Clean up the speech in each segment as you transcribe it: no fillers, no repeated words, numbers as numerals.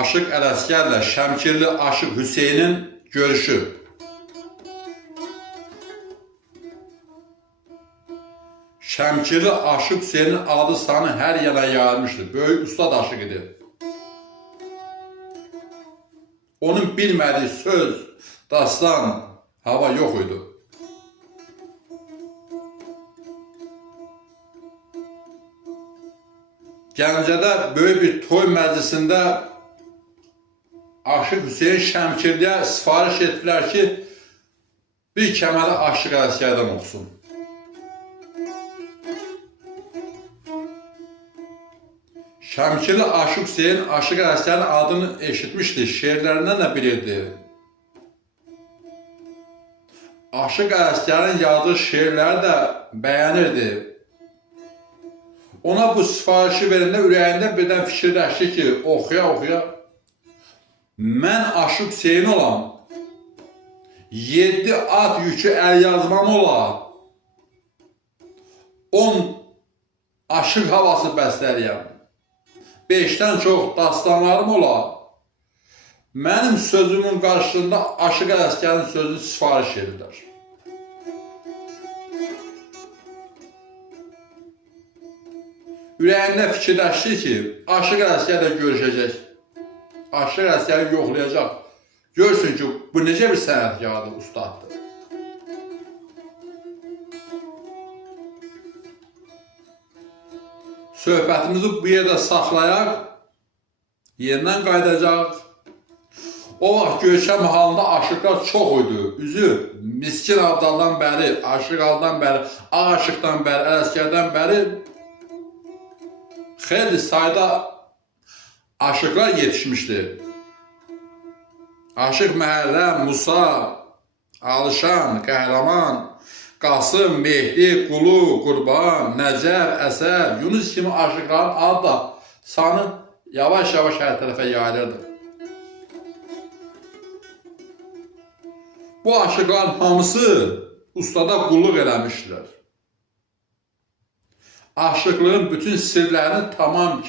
Aşıq Ələsgərlə Şəmkirli Aşıq Hüseynin görüşü. Şəmkirli Aşıq Hüseynin adı sanı hər yana yayılmışdı. Böyük ustad aşıq idi. Onun bilmədiyi söz, dastan, hava yox idi. Gəncədə böyük bir toy məclisində Aşıq Hüseyin Şəmkirliyə sifariş etdilər ki, bir kəməri Aşıq Ələsgərdən oxusun. Şəmkirli Aşıq Hüseyin Aşıq Ələsgərin adını eşitmişdi, şeirlərindən də bilirdi. Aşıq Ələsgərin yazdığı şeirləri də bəyənirdi. Ona bu sifarişi verəndə ürəyində birdən fikirləşdi ki, oxuya-oxuya, mən Aşıq Hüseyin olam, 7 at yükü əl yazmam ola, 10 aşıq havası bəstəliyəm, 5-dən çox dastanlarım ola, mənim sözümün qarşısında Aşıq Ələsgərin sözünü sifariş edirlər. Ürəyində fikirləşdi ki, Aşıq Ələsgərlə görüşəcək, Aşıq Ələsgəri yoxlayacaq, görsün ki, bu necə bir sənətkardır, ustaddır. Söhbətimizi bu yerdə saxlayaq, yerindən qaydacaq. O vaxt Göyçə mahalında aşıqlar çox idi, üzü Miskin Abdaldan bəri, Aşıq Aldan bəri, Ağ Aşıqdan bəri, Ələsgərdən bəri xeyli sayda aşıqlar yetişmişdi. Aşıq Məhərrəm, Musa, Alişan, Qəhrəman, Qasım, Mehdi, Qulu, Qurban, Nəcəf, Əsər, Yunus kimi aşıqların adı da sanı yavaş-yavaş hər tərəfə yayılırdı. Bu aşıqların hamısı ustada qulluq eləmişdilər. Aşıqlığın bütün sirlərini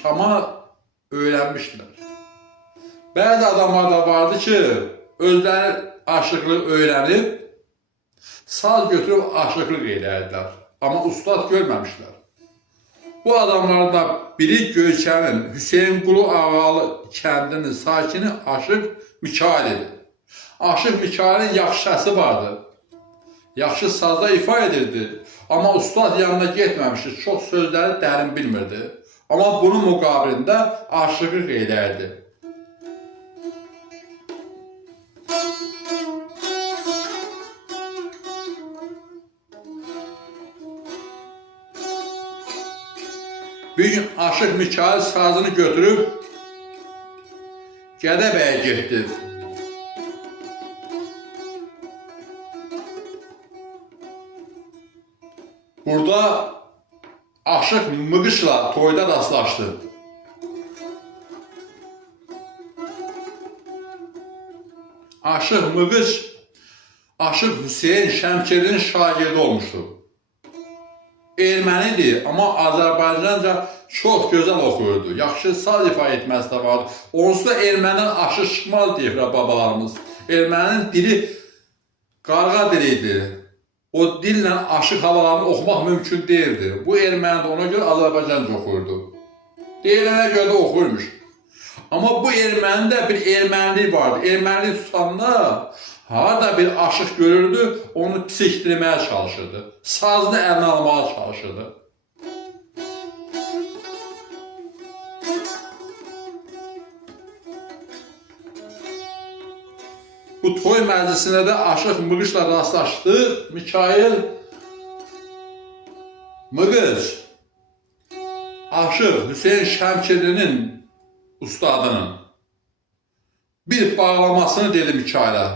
tamam öyrənmişdilər. Bəzi adamlar da vardı ki, özləri aşıqlığı öyrənib, saz götürüb aşıqlıq eləyərdilər. Amma ustad görməmişlər. Bu adamlardan biri Göyçənin Hüseyin Qulu Ağalı kəndinin sakini Aşıq Mikail idi. Aşıq Mikailin yaxşı səsi vardı. Yaxşı sazda ifa edirdi. Amma ustad yanına getməmişdi, çox sözləri dərin bilmirdi. Amma bunun müqabilində aşıqlıq eləyərdi. Bir gün Aşıq Mikail sazını götürüb Gədəbəyə getdi. Burada Aşıq Mıqışla toyda rastlaşdı. Aşıq Mıqış, Aşıq Hüseyin Şəmkirlinin şagirdi olmuşdu. Ermənidir, amma Azərbaycanca çox gözəl oxuyurdu. Yaxşı saz ifa etməsi də vardı. Onsuz da erməninin aşıq çıxmaz deyirlər babalarımız. Erməninin dili qarğa dilidir. O dillə aşıq havalarını oxumaq mümkün deyildi. Bu erməni də ona görə Azərbaycanca oxuyurdu. Deyilənə görə də oxuyurmuş. Amma bu ermənində bir ermənilik vardı. Ermənilik tutanda harada bir aşıq görürdü, onu pisikdirməyə çalışırdı. Sazını əlinə almağa çalışırdı. Bu toy məclisində də Aşıq Mıqışla rastlaşdı. Mikail Mıqış, Aşıq Hüseyin Şəmkirlinin ustadının bir bağlamasını dedi Mikailə.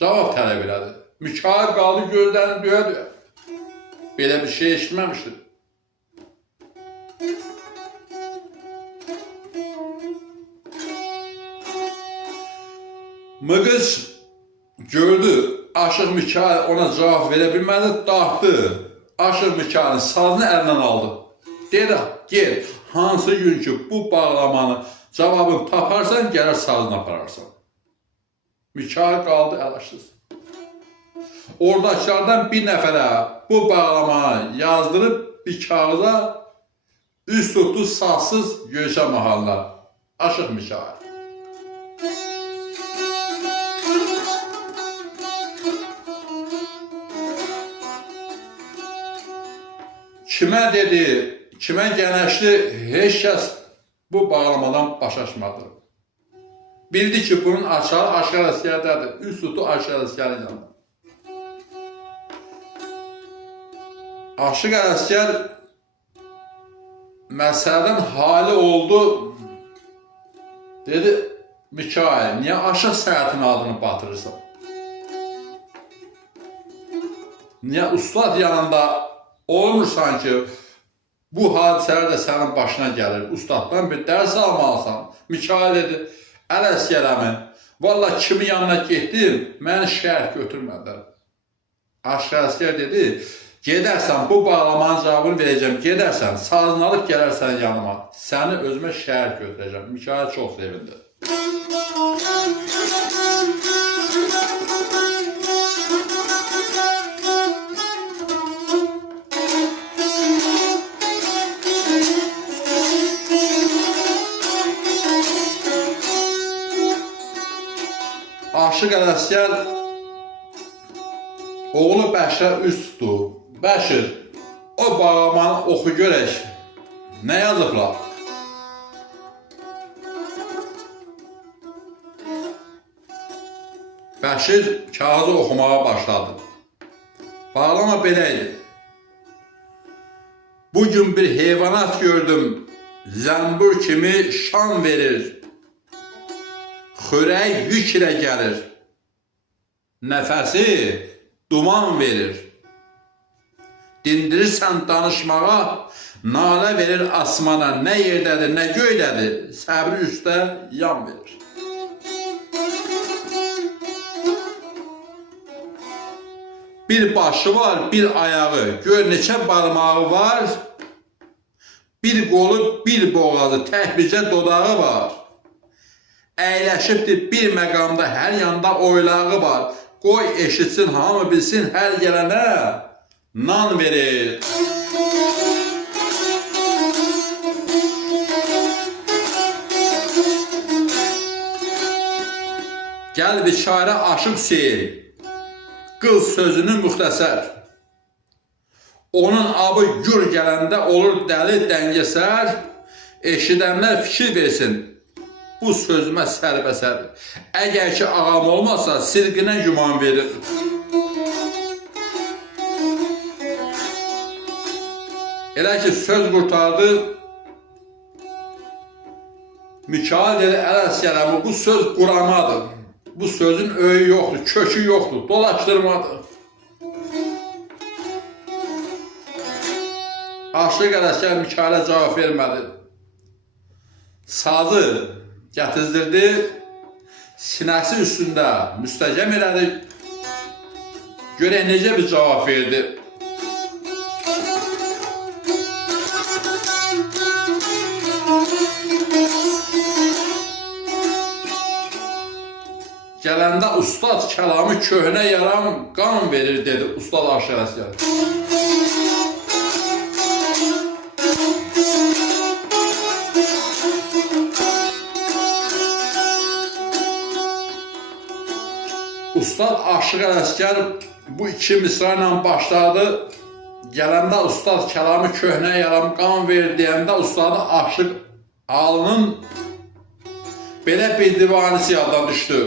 Cavab tələb elədi. Mikail qaldı gözlərini döyə-döyə. Belə bir şey eşitməmişdi. Mıqış gördü, Aşıq Mikail ona cavab verə bilmədi, dartdı. Aşıq Mikailin sazını əlindən aldı. Dedi, gel, hansı gün ki bu bağlamanı Cavabını taparsan, gələr sazını apararsan. Mikail qaldı əlaşsız. Oradakılardan bir nəfərə bu bağlamanı yazdırıb bir kağıza üst tutdu sazsız Göyçə mahalına. Aşıq Mikail. Kimə dedi, kimə gənəşli, heç kəs bu bağlamadan baş açmadı. Bildi ki, bunun açarı Aşıq Ələsgərdədir. Üst tutu Aşıq Ələsgərin yanında. Aşıq Ələsgər məsələdən hali oldu. Dedi, Mikail, niyə aşıq sənətinin adını batırırsan? Niyə ustad yanında olmursan ki, bu hadisələr də sənin başına gəlir. Ustaddan bir dərs almalısan. Mikail dedi, Ələsgər əmi, valla kimin yanına getdim, məni şərh götürmədilər. Aşıq Ələsgər dedi, gedərsən, bu bağlamanın cavabını verəcəm, gedərsən, sazını alıb gələrsən yanıma, səni özümə şərh götürəcəm. Mikail çox sevindi. Aşıq Ələsgər oğlu Bəşirə üst tutdu. Bəşir, o bağlamanı oxu görək. Nə yazıblar? Bəşir kağızı oxumağa başladı. Bağlama belə idi. Bugün bir heyvanat gördüm, zəmbur kimi şan verir. Xörək yük ilə gəlir, nəfəsi duman verir. Dindirirsən danışmağa, nalə verir asmana, nə yerdədir, nə göydədir, səbri üstə yan verir. Bir başı var, bir ayağı, gör neçə barmağı var, bir qolu, bir boğazı, təhbicə dodağı var. Əyləşibdir bir məqamda, hər yanda oylağı var. Qoy eşitsin, hamı bilsin, hər gələnə nan verir. Gəl biçarə Aşıq Hüseyin, qız sözünü müxtəsər. Onun abı gür gələndə olur dəli dəngəsər, eşidənlər fikir versin. Bu sözümə sərbəsər. Əgər ki, ağam olmazsa, sirqinə güman verir. Elə ki, söz qurtardı. Mikail dedi, Ələsgər əmi, bu söz quramadır. Bu sözün öyü yoxdur, kökü yoxdur, dolaşdırmadır. Aşıq Ələsgər Mikailə cavab vermədi. Sazı gətizdirdi, sinəsi üstündə müstəcəm elədi. Görək necə bir cavab verdi. Gələndə ustad kəlamı köhnə yaram qan verir, dedi ustad Aşıq Ələsgər. Ustad Aşıq Ələsgər bu iki misra ilə başladı. Gələndə ustad kəlamı köhnə yaram qan verir deyəndə ustadı Aşıq Alının belə bir divanisi yaddan düşdü.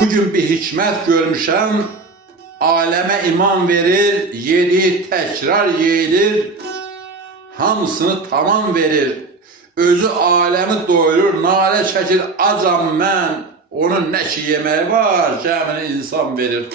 Bugün bir hikmət görmüşəm, aləmə iman verir, yedi təkrar yeyilir, hamısını tamam verir. Özü aləmi doyurur, nalə çəkir, acam mən, onun nə ki yeməyi var, cəmini insan verir.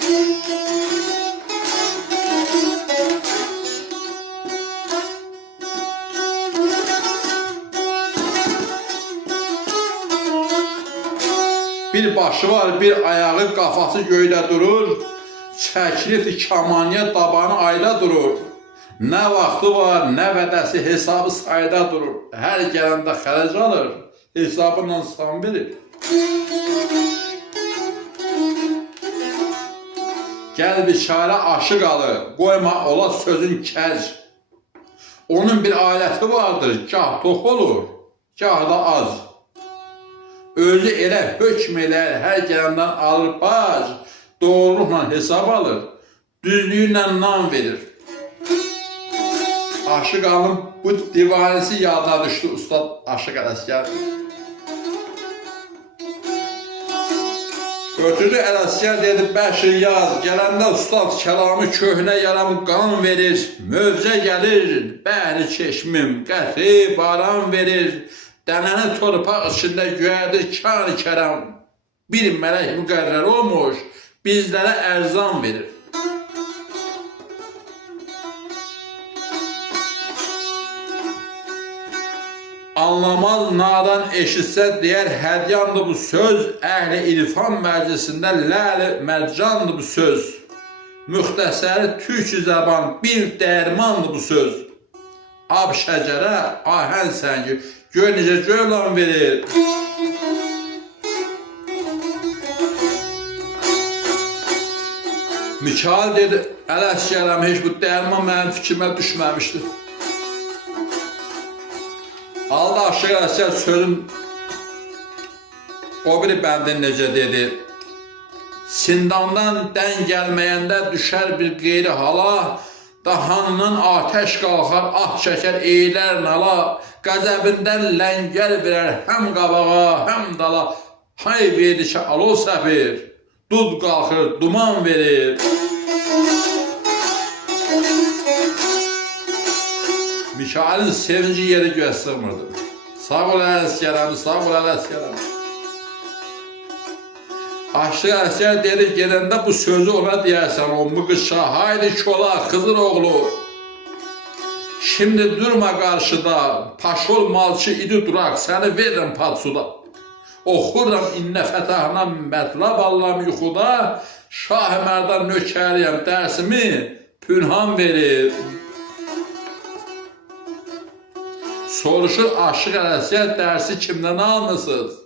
Bir başı var, bir ayağı, kafası göydə durur. Çəkilibdir kamaniyə, tabanı ayda durur. Nə vaxtı var, nə vədəsi, hesabı sayda durur. Hər gələndə xərc alır, hesabından san verir. Gəl biçarə aşıq alır, qoyma ola sözün kəc. Onun bir aləti vardır, gah tox olur, gah da az. Özü elə hökm elər, hər gələndən alır bac, doğruluqla hesab alır, düzlüyünlə nam verir. Aşıq alın bu divanesi yadına düşdü Ustad Aşıq Ələsgər. Götürdü Ələsgər dedi, bəşir yaz, gələndə ustad kəlamı köhnə yaram qan verir, mövcə gəlir, bəhri çeşmim, qətri baran verir, dənəni torpaq içində göyərdir kar-ı kərəm, bir mələk müqərrər olmuş, bizlərə ərzan verir. Anlamaz nadan eşitsə deyər hədyandır bu söz, əhli irfan məclisində ləl-i mərcandır bu söz. Müxtəsəri türk zəban bir dərmandır bu söz. Ab şəcərə ahən səngi gör necə göylan verir. Mikail dedi, Ələsgərəm heç bu dərman mənim fikrimə düşməmişdi. Aldı Aşıq Ələsgər sözün o biri bəndin necə dedi. Sindandan dən gəlməyəndə düşər bir qeyri hala, dahanından atəş qalxar, ah çəkər eylər nala, qəzəbindən ləngər verər həm qabağa, həm dala, hay verdi ki alov səpir, dud qalxır, duman verir. Mikail'in sevinci yeri göğe sığmırdı. Sağ ol Ələsgərəm, sağ ol Ələsgərəm. Aşıq Ələsgər dedi, gələndə bu sözü ona deyərsən, o mıqışa, haydi kola, Xızır oğlu. Şimdi durma qarşıda, paşol malçı idi durak, səni verirəm padsuda. Oxuram innə fətahına mətlab allam yuxuda, Şah-ı Mərdan nökəriyəm, dərsimi pünhan verir. Soruşur Aşıq Ələsgər, dərsi kimdən almışsınız?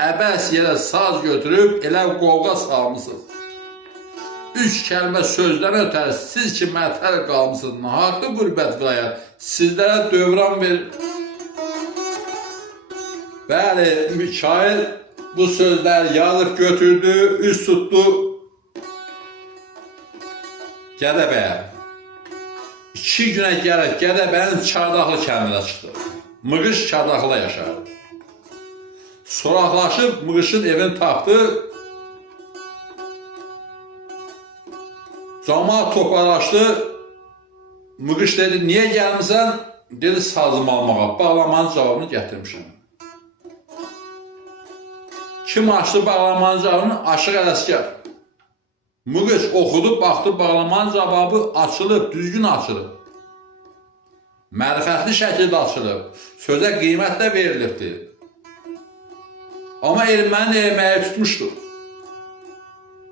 Əbəs yerə saz götürüb elə qovğa salmışsınız. 3 kəlmə sözdən ötər, siz ki mətəl qalmışsınız, haqlı qürbət qılaya, sizlərə dövran verir. Bəli, Mikail bu sözləri yazıb götürdü, üst tutdu Gədəbəyə. 2 günə gəlib Gədəbənin Çardaqlı kəndinə çıxdı. Mıqış Çardaqlıda yaşardı. Soraqlaşıb Mıqışın evini tapdı. Camaat toparlaşdı. Mıqış dedi, niyə gəlmişsən? Dedi, sazımı almağa, bağlamanın cavabını gətirmişəm. Kim açdı bağlamanın cavabını? Aşıq Ələsgər. Mıqış oxudu, baxdı, bağlamanın cavabı açılıb, düzgün açılıb. Mərifətli şəkildə açılıb. Sözə qiymət də verilibdir. Amma erməni erməyi tutmuşdu.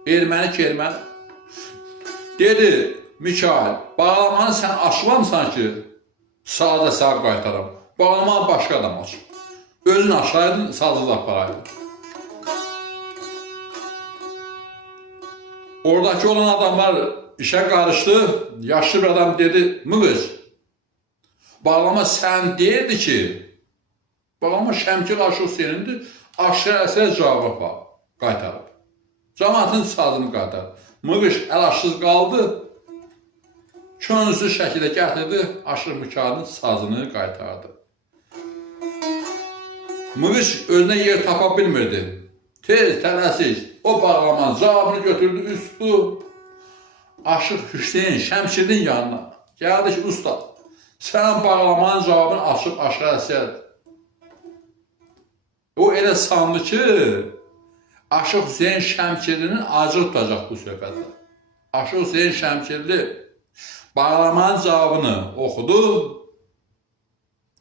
Erməni ki, erməni. Dedi, Mikail, bağlamanı sən açılamsan ki, sağda sağ qaytaram. Bağlamanı başqa adam açıb. Özün aşaydın, sazı da paraydın. Oradakı olan adamlar işe karıştı. Yaşlı bir adam dedi, Mıqış, bağlama sən deyirdi ki, bağlama Şəmkir Aşıq senindir, Aşıq Ələsgər cavabı qaytarıb. Cəmaatın sazını qaytarıb. Mıqış əlaşsız qaldı, könülsüz şəkildə gətirdi, Aşıq Mikailin sazını qaytardı. Mıqış özünə yer tapa bilmirdi. Tez, tələsik, o bağlamanın cavabını götürdü, üstü Aşıq Hüseyin Şəmkirin yanına. Gəldi ki, ustad, sən bağlamanın cavabını açıb Aşıq Ələsgər. O elə sandı ki, Aşıq Hüseyin Şəmkirinin acı tutacaq bu söhbətlə. Aşıq Hüseyin Şəmkirli bağlamanın cavabını oxudu.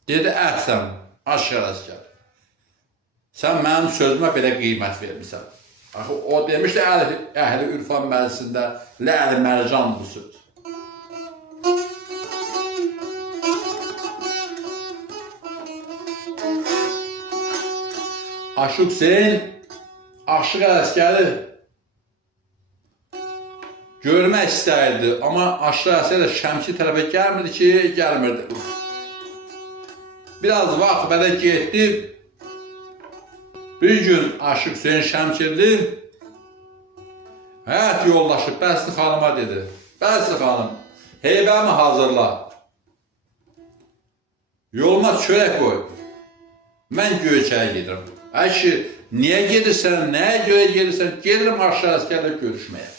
Dedi, əhsən, Aşıq Ələsgər. Sən mənim sözümə belə qiymət vermirsən. Axı, o demişdi Əhli Ürfan məclisində, Ləli Mərcan bu söz. Aşıq Hüseyin Aşıq Ələsgəri görmək istəyirdi, amma Aşıq Ələsgər Şəmki tərəfə gəlmirdi ki, gəlmirdi. Biraz vaxt belə getdi. Bir gün Aşıq Hüseyin Şəmkirli həyat yoldaşı Bəsli xanıma dedi. Bəsli xanım, heybəmi hazırla. Yoluma çörək qoy. Mən Göyçəyə gedirəm. Əşi, niyə gedirsən, nəyə görə gedirsən? Gelirim Aşıq Ələsgərlə görüşməyə.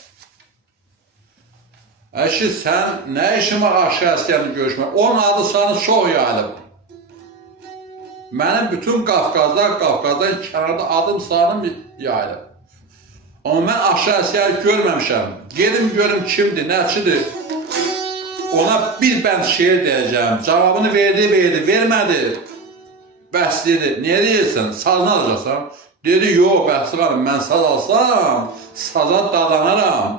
Əşi, sən nə işin var Aşıq Ələsgərlə görüşməyə? Onun adı sanı çox yayılıb. Mənim bütün Qafqazdan kənarda adım sanım yayılıb. Amma mən Aşıq Ələsgəri görməmişəm. Gedim görüm kimdir, nəçidir. Ona bir bənd şeir deyəcəm. Cavabını verdi, vermədi. Bəs dedi, niyə deyirsən, sazını alacaqsan? Dedi, yox Bəsli xanım, mən saz alsam, saza dadanaram.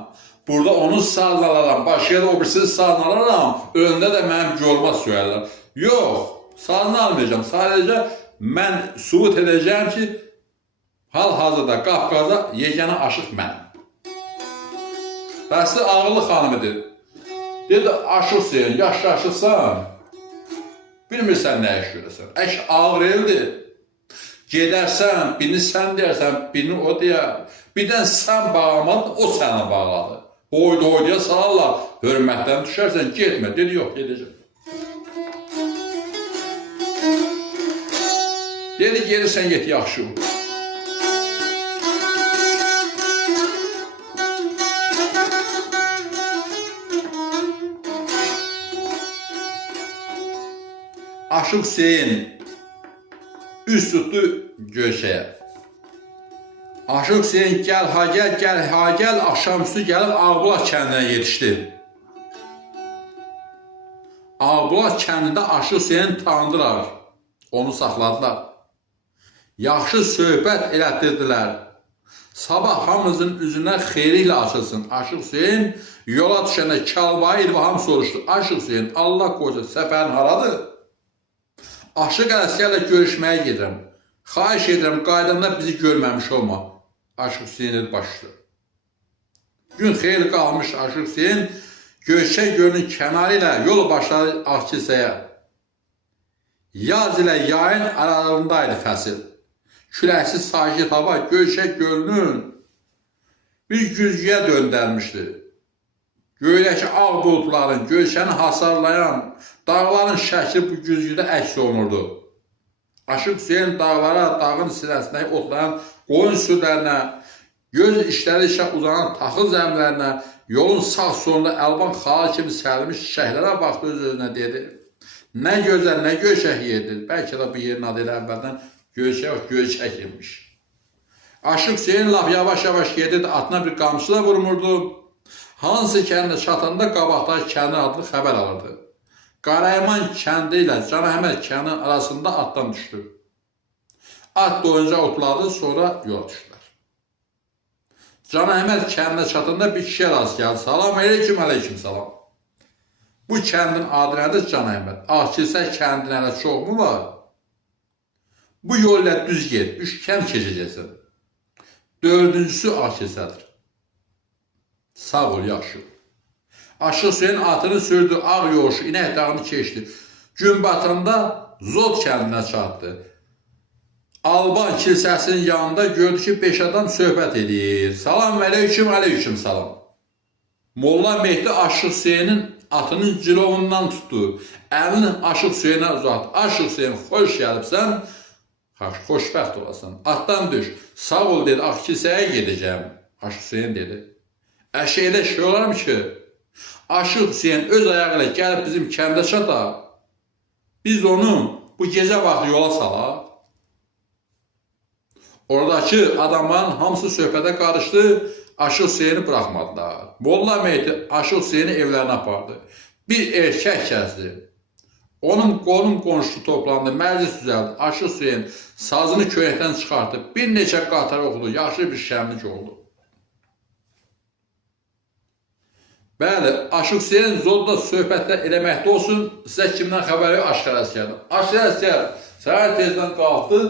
Burada onun sazını alaram, başqa yerdə o birisi sazını alaram, önündə də mənim görmə söyərlər. Yox, sazını almayacağım, sadəcə mən sübut edəcəm ki, hal-hazırda Qafqazda yeganə aşıq mənim. Bəsli ağıllı xanımı dedi. Dedi, aşıqsın, yaşlaşırsan, bilmirsən nə iş görəsən. Əş ağır eldir. Gedərsən, birini sən deyərsən, birini o deyər. Birdən sən bağlamadın, o səni bağladı. Hoyda salarlar, hörmətdən düşərsən, getmə. Dedi, yox, gedəcəm. Dedi, gelirsən, get, yaxşı ol. Aşıq Hüseyin üst tutdu Göyçəyə. Aşıq Hüseyin gəl ha gəl, axşamüstü gəlib Ağbulaq kəndinə yetişdi. Ağbulaq kəndində Aşıq Hüseyini tanıdılar, onu saxladılar. Yaxşı söhbət elətdirdilər. Sabah hamımızın üzünə xeyri ilə açılsın. Aşıq Hüseyin yola düşəndə Kəlbayı İlvaham soruşdu. Aşıq Hüseyin, Allah qoysa səfərin haradır? Aşıq Ələsgərlə görüşməyə gedirəm. Xahiş edirəm, qaydanda bizi görməmiş olma. Aşıq Hüseyin dedi, başladı. Gün xeyli qalmış Aşıq Hüseyin Göyçə gölünün kənarı ilə yol başladı Ağkilsəyə. Yaz ilə yayın aralarındaydı fəsil. Küləksiz sakit hava Göyçə gölünün bir güzgüyə döndərmişdi. Göydəki ağ bulutların Göyçəni hasarlayan dağların şəkli bu güzgüdə əks olunurdu. Aşıq Hüseyin dağlara, dağın sinəsində otlayan qoyun sürülərinə, göz işləri işə uzanan taxıl zəmlərinə, yolun sağ sonunda əlvan xalı kimi sərilmiş çiçəklərə baxdı öz-özünə dedi. Nə gözəl, nə Göyçək yerdir. Bəlkə də bu yerin adı ilə əvvəldən Göyçək imiş. Aşıq Hüseyin laf yavaş-yavaş gedirdi, atına bir qamçıla vurmurdu. Hansı kəndə çatanda qabaqdakı kəndi adlı xəbər alırdı. Qarayman kəndi ilə Can Əhməd kəndinin arasında atdan düşdü. At doyunca otladı, sonra yola düşdülər. Can Əhməd kəndinə çatanda bir kişiyə rast gəldi. Salam aleyküm, aleyküm salam. Bu kəndin adı nədir Can Əhməd? Ağkilsə kəndin hələ çox mu var? Bu yol ilə düz get, 3 kənd keçəcəksən. 4-cüsü Ağkilsədir. Sağ ol, yaxşı. Aşıq Hüseyin atını sürdü, ağ yoğuşu, inək dağını keçdi. Gün batanda Zot kəndinə çatdı. Alban kilsəsinin yanında gördü ki, 5 adam söhbət edir. Salam aleyküm, aleyküm salam. Molla Mehdi Aşıq Hüseyinin atının cilovundan tutdu. Əlini Aşıq Hüseyinə uzatdı. Aşıq Hüseyin, xoş gəlibsən, xoşbəxt olasan. Atdan düş. Sağ ol dedi, Ağkilsəyə gedəcəm. Aşıq Hüseyin dedi. Əşi elə şey olarım ki, Aşıq Hüseyin öz ayağı ilə gəlib bizim kəndə çata, biz onu bu gecə vaxtı yola salaq. Oradakı adamların hamısı söhbətə qarışdı, Aşıq Hüseyini bıraxmadılar. Molla Mehdi Aşıq Hüseyini evlərinə apardı. Bir erkək kəsdi. Onun qonşusu toplandı, məclis düzəldi. Aşıq Hüseyin sazını köynəkdən çıxartıb bir neçə qatar oxudu. Yaxşı bir şənlik oldu. Bəli, Aşıq Hüseyin Zodla söhbətlər eləməkdə olsun. Sizə kimdən xəbər yox? Aşıq Ələsgərdən. Aşıq Ələsgər səhər tezdən qalxdı.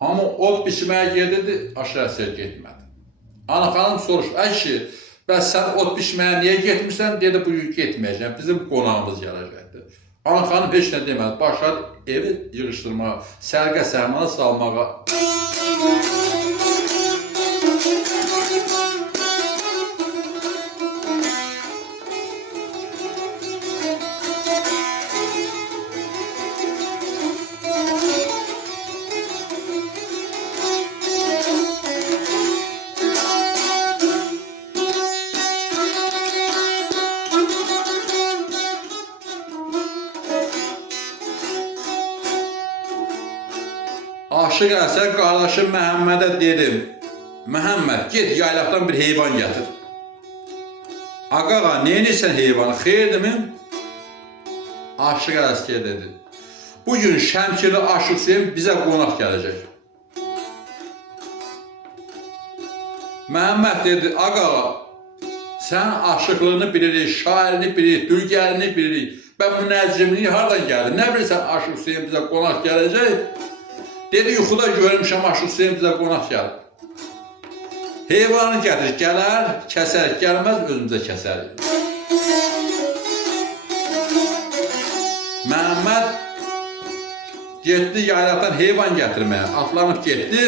Amma ot biçməyə gedirdi, Aşıq Ələsgər getmədi. Ana xanım soruşdu, əşi, bəs sən ot biçməyə niyə getmirsən? Dedi, bugün getməyəcəm, bizim qonağımız gələcəkdir. Ana xanım heç nə demədi, başladı evi yığışdırmağa, sərgə sərmanı salmağa. Aşıq Ələsgər qardaşım Məhəmmədə dedim, Məhəmməd, get yaylaqdan bir heyvan gətir. Ağa, neynirsən heyvanı, xeyirdirmi? Aşıq Ələsgər dedi, bugün Şəmkirli Aşıq Hüseyin bizə qonaq gələcək. Məhəmməd dedi, ağa, sən aşıqlığını bilirik, şairini bilirik, dülgərini bilirik, mən münəccimliyi hardan gəldi? Nə bilirsən Aşıq Hüseyin bizə qonaq gələcək? Dedi, yuxuda görmüşəm Aşıq Hüseyin bizə qonaq gəlib. Heyvanı gətir, gələr, kəsərik, gəlməz özümüzə kəsərik. Məhəmməd getdi yaylaqdan heyvan gətirməyə, atlanıb getdi.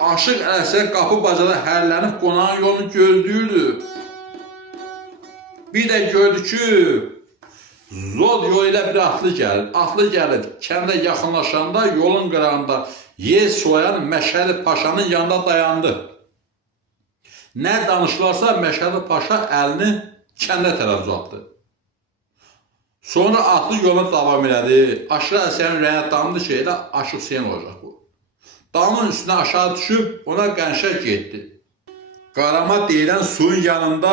Aşıq Ələsgər qapı bacada hərlənib qonağın yolunu gözləyirdi. Bir də gördü ki, Zod yolu ilə bir atlı gəlir. Atlı gəlir, kəndə yaxınlaşanda yolun qırağında yer soyan Məşədi Paşanın yanında dayandı. Nə danışılarsa Məşədi Paşa əlini kəndə tərəf uzatdı. Sonra atlı yoluna davam elədi. Aşıq Ələsgərin ürəyinə damdı ki, elə Aşıq Hüseyin olacaq bu. Damın üstünə aşağı düşüb ona qənşə getdi. Qarama deyilən suyun yanında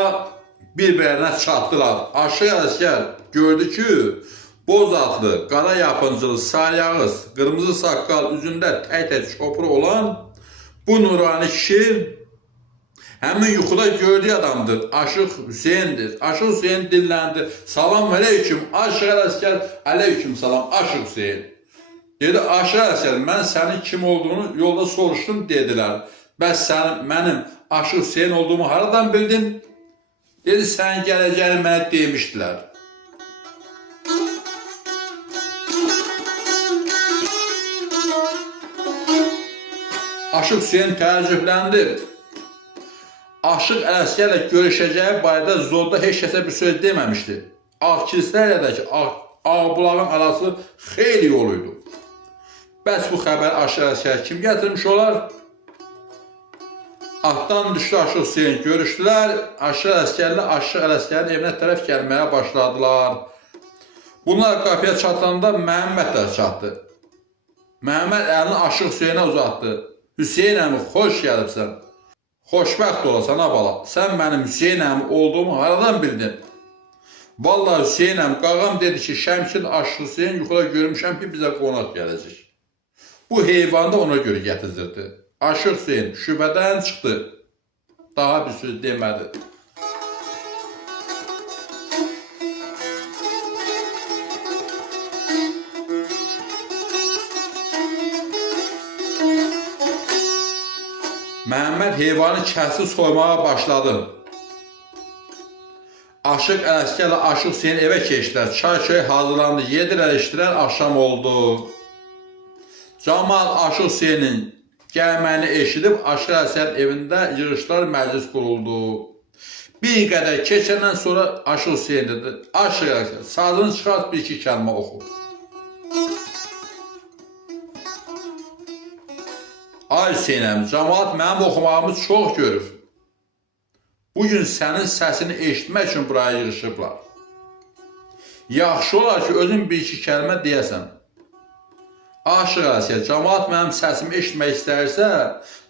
bir-birinə çatdılar. Aşıq Ələsgər gördü ki, boz atlı, qara yapıncılı, saryağız, qırmızı saqqal, üzündə tək-tək çopur olan bu nurani kişi həmin yuxuda gördüyü adamdır. Aşıq Hüseyindir. Aşıq Hüseyin dilləndi. Salam aleyküm, Aşıq Ələsgər, aleyküm salam, Aşıq Hüseyin. Dedi, Aşıq Ələsgər, mən sənin kim olduğunu yolda soruşdum, dedilər. Bəs sən mənim Aşıq Hüseyin olduğumu haradan bildin? Dedi, sən gələcəyini mənə demişdilər. Aşıq Hüseyin təəccübləndi. Aşıq Ələsgərlə görüşəcəyi barədə Zodda heç kəsə bir söz deməmişdi. Ağkilislərlə də ki, Ağbulağın arası xeyli yoluydu. Bəs bu xəbər Aşıq Ələsgər kim gətirmiş olar? Atdan düşdü Aşıq Hüseyin, görüşdülər. Aşıq Ələsgərlə Aşıq Ələsgərin evinə tərəf gəlməyə başladılar. Bunlar qapıya çatanda Məhəmməd də çatdı. Məhəmməd əlini Aşıq Hüseyinə uzatdı. Hüseyin əmi, xoş gəlibsən. Xoşbəxt olasan, abala. Sən mənim Hüseyin əmi olduğumu haradan bildin? Vallahi Hüseyin əmi, qağam dedi ki, Şəmkirli Aşıq Hüseyin yuxuda görmüşəm ki, bizə qonaq gələcək. Bu heyvanı da ona görə gətirdirdi. Aşıq Hüseyin şübhədən çıxdı. Daha bir söz demədi. Məhəmməd heyvanı kəsib soymağa başladı. Aşıq Ələsgərlə Aşıq Hüseyin evə keçdilər. Çay hazırlandı, yedirlər, içdilər, axşam oldu. Camaat Aşıq Hüseynin gəlməyini eşidib Aşıq Ələsgərin evində yığışlar, məclis quruldu. Bir qədər keçəndən sonra Aşıq Hüseyin dedi, Aşıq Ələsgər, sazını çıxart, bir iki kəlmə oxu. Ay Hüseynəm, cəmaat mənim oxumağımı çox görür. Bugün sənin səsini eşitmək üçün buraya yığışıblar. Yaxşı olar ki, özün bir iki kəlmə deyəsən. Aşıq Ələsgər, cəmaat mənim səsimi eşitmək istərsə,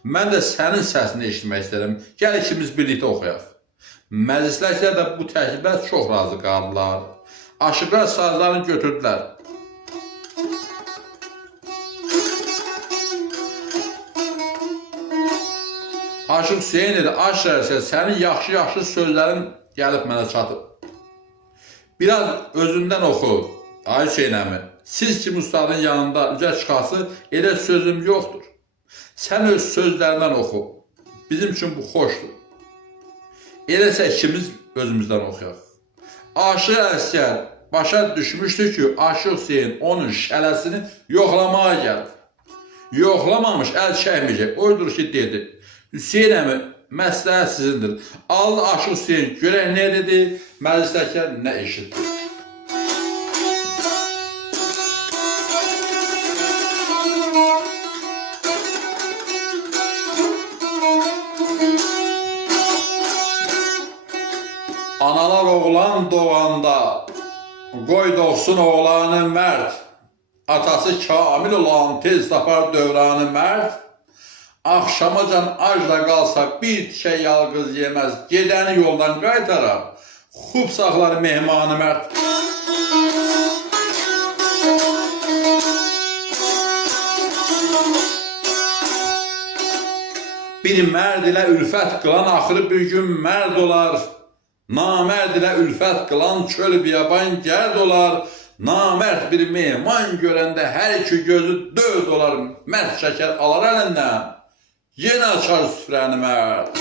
mən də sənin səsini eşitmək istərəm. Gəl ikimiz birlikdə oxuyaq. Məclislər də bu təklifə çox razı qaldılar. Aşıqlar sazlarını götürdülər. Aşıq Hüseyin dedi, aşırırsa sənin yaxşı sözlərin gəlib mənə çatıb. Biraz özündən oxu, ay Hüseyin əmi. Siz kimi ustadın yanında üzə çıxası elə sözüm yoxdur. Sən öz sözlərindən oxu. Bizim üçün bu xoşdur. Eləsə ikimiz özümüzdən oxuyaq. Aşıq Əsgər başa düşmüşdü ki, Aşıq Hüseyin onun şələsini yoxlamağa gəlib. Yoxlamamış, əl çəkməyəcək. Oydur ki, dedi. Hüseyin əmi, məsləhət sizindir. Aldı Aşıq Hüseyin, görək nə dedi, məclisdəkilər nə eşitdi. Analar oğlan doğanda, qoy doğsun oğlanı mərd, atası kamil olan tez tapar dövranı mərd, axşamacan acda qalsa bir tikə yalqız yeməz, gedəni yoldan qaytarar, xub saxlar mehmanı mərd. Bir mərd ilə ülfət qılan axırı bir gün mərd olar, namərd ilə ülfət qılan çöl biyaban gərd olar, namərd bir mehman görəndə hər iki gözü dörd olar, mərd şəkər alar əlindən, yenə açar süfrəni mərd.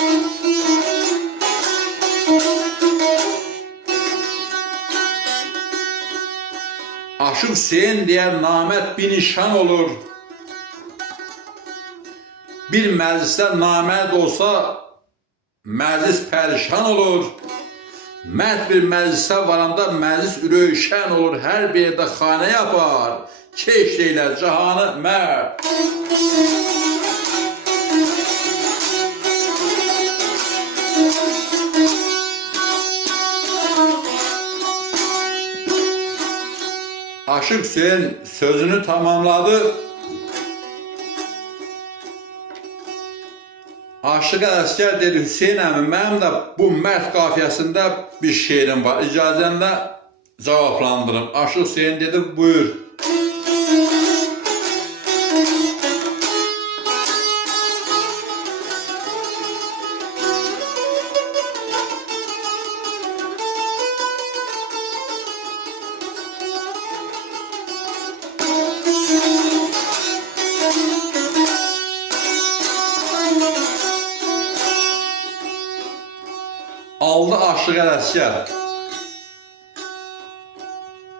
Aşıq Hüseyin deyər, namərd bir nişan olur. Bir məclisdə namərd olsa, məclis pərişan olur. Mərd bir məclisə varanda məclis üröyşən olur, hər bir yerdə xanə yapar, keş deyilər cahanı mərd. Aşıq Hüseyin sözünü tamamladı. Aşıq Əsgər dedi, Hüseyin əmi, mənim də bu mərd qafiyəsində bir şeirim var. İcazənlə cavablandırım. Aşıq Hüseyin dedi, buyur. Aldı Aşıq Əsgər.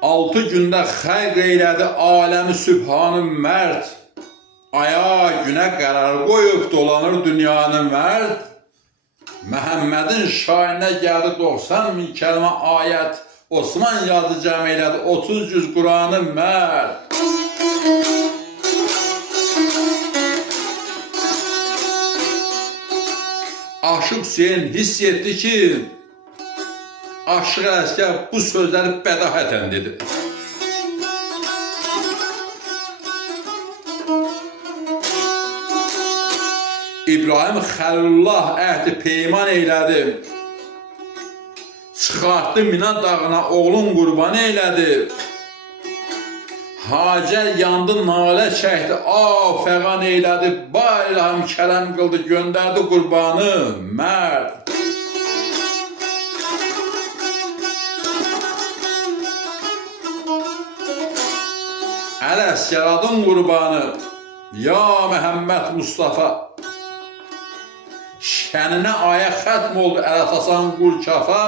6 gündə xəlq eylədi aləmi sübhanı mərd. Aya günə qərar qoyub dolanır dünyanı mərd. Məhəmmədin şairinə gəldi 90 min kəlmə ayət. Osman yazdı cəm eylədi 30 yüz Quranı mərd. Aşıq Hüseyin hiss etdi ki, Aşıq Əsgər bu sözləri bədahətən dedi. İbrahim Xəlilullah əhdi peyman eylədi. Çıxartdı Mina dağına oğlun qurban eylədi. Hacər yandı, nalə çəkdi, fəğan eylədi, bayrağım kələm qıldı, göndərdi qurbanı mərd. Əl Əsgəradın qurbanı, ya Məhəmməd Mustafa, şəninə aya xətm oldu əl atasan qurkafa,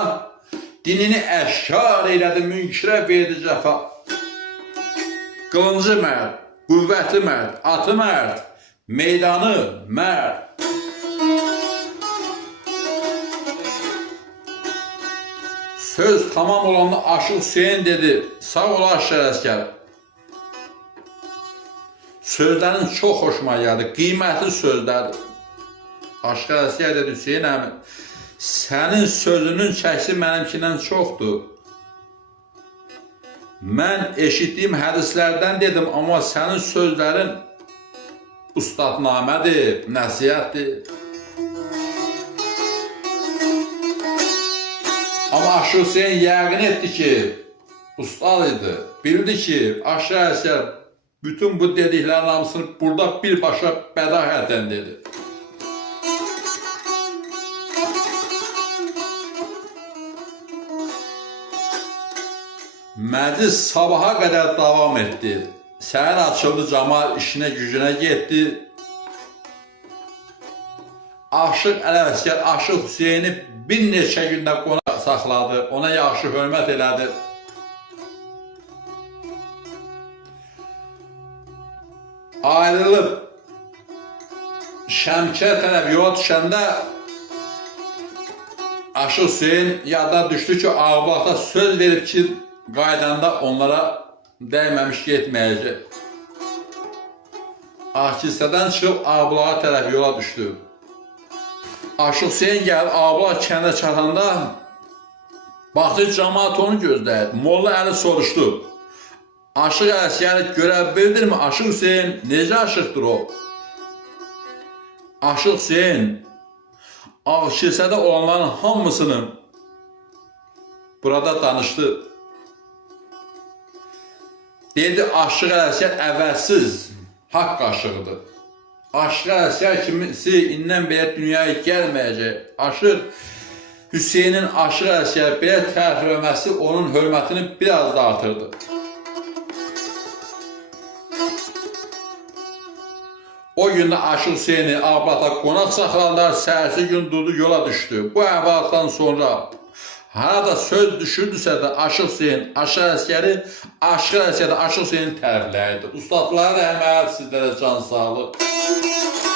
dinini əşkar eylədi, münkirə verdi cəfa. Qılıncı mərd, qüvvəti mərd, atı mərd, meydanı mərd. Söz tamam olanda Aşıq Hüseyin dedi, sağ ol Aşıq Əsgər. Sözlərin çox xoşuma gəldi, qiymətli sözlərdir. Aşıq Əsgər dedi, Hüseyin əmi, sənin sözünün çəksi mənimkindən çoxdur. Mən eşitdiyim hədislərdən dedim, amma sənin sözlərin ustadnamədir, nəsiyyətdir. Amma Aşıq Hüseyin yəqin etdi ki, Ustad idi. Bildi ki, Aşıq Ələkbər bütün bu dediklərin hamısını burada birbaşa bədahətən dedi. Məclis sabaha qədər davam etdi. Səhər açıldı, camaat işinə gücünə getdi. Aşıq Ələkbər Aşıq Hüseyni bir neçə gündə qonaq saxladı, ona yaxşı hörmət elədi. Ayrılıb Şəmkirə tərəf yola düşəndə Aşıq Hüseyin yadına düşdü ki, Ağbulaqda söz verib ki, qaydanda onlara dəyməmiş getməyəcək. Akisədən çıxıb Ağbulağa tərəf yola düşdü. Aşıq Hüseyin gəlib Ağbulaq kəndə çatanda baxdı, cəmaat onu gözləyir. Molla Əli soruşdu. Aşıq Ələkbəri görə bildirmi? Aşıq Hüseyin necə aşıqdır o? Aşıq Hüseyin Ağkilsədə olanların hamısını burada danışdı. Dedi, Aşıq Ələkbər əvvəlsiz haqq aşığıdır. Aşıq Ələkbər kimisi indən belə dünyaya gəlməyəcək. Aşıq Hüseynin Aşıq Ələkbəri belə tərifləməsi onun hörmətini biraz da artırdı. O gündə Aşıq Hüseyni Ağbulaqda qonaq saxlandılar, səhərsi gün durdu, yola düşdü. Bu əhvalatdan sonra harada söz düşürdüsə də Aşıq Hüseyin, Aşıq Ələkbəri, Aşıq Ələkbəri Aşıq Hüseyni tərifləyirdi. Ustadlara rəhmət, sizlərə can sağlıq.